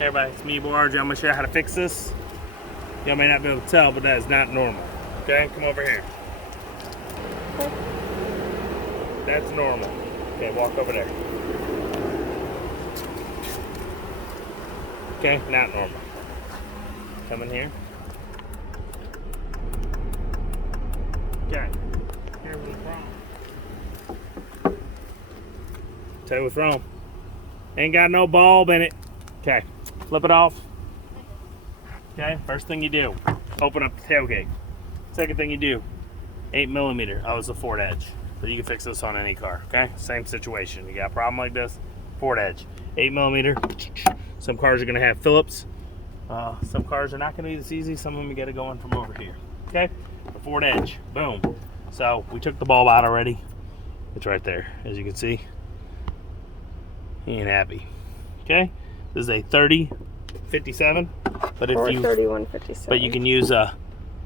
Hey everybody, it's me, RJ. I'm going to show you how to fix this. Y'all may not be able to tell, but that is not normal. Okay, come over here. That's normal. Okay, walk over there. Okay, not normal. Come in here. Okay, here's what's wrong. Tell you what's wrong. Ain't got no bulb in it. Okay, flip it off. Okay, first thing you do, open up the tailgate. Second thing you do, 8mm. Oh, it's a Ford Edge. But you can fix this on any car, okay? Same situation. You got a problem like this, Ford Edge. 8mm. Some cars are gonna have Phillips. Some cars are not gonna be this easy. Some of them you gotta go in from over here, okay? The Ford Edge, boom. So we took the bulb out already. It's right there, as you can see. He ain't happy, okay? This is a 3057, but if you 3157. But you can use a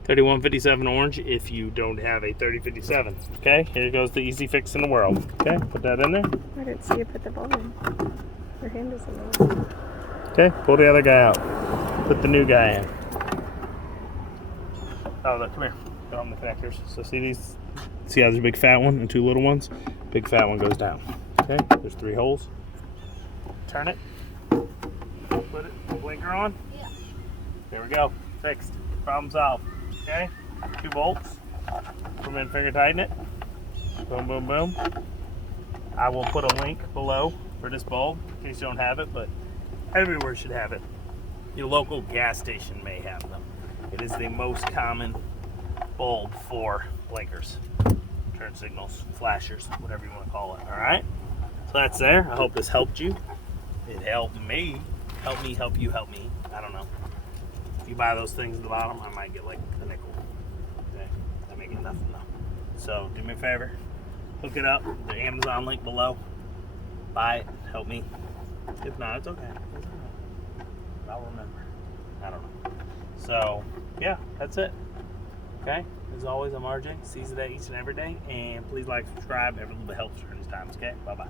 3157 orange if you don't have a 3057. Okay, here goes the easy fix in the world. Okay, put that in there. I didn't see you put the bulb in. Your hand is in there. Okay, pull the other guy out. Put the new guy in. Oh, look, come here. Put on the connectors. So see these? See how there's a big fat one and two little ones? Big fat one goes down. Okay, there's 3 holes. Turn it. Put it, blinker on. Yeah. There we go. Fixed. Problem solved. Okay? 2 bolts. Put them in, finger tighten it. Boom, boom, boom. I will put a link below for this bulb in case you don't have it, but everywhere should have it. Your local gas station may have them. It is the most common bulb for blinkers, turn signals, flashers, whatever you want to call it. Alright? So that's there. I hope this helped you. It helped me. Help me, help you, help me. I don't know. If you buy those things at the bottom, I might get like a nickel. Okay, I may get nothing though. So do me a favor, hook it up. The Amazon link below. Buy it. Help me. If not, it's okay. It's okay. I'll remember. I don't know. So yeah, that's it. Okay. As always, I'm RJ. Sees it each and every day, and please like, subscribe. Every little bit helps during these times. Okay. Bye bye.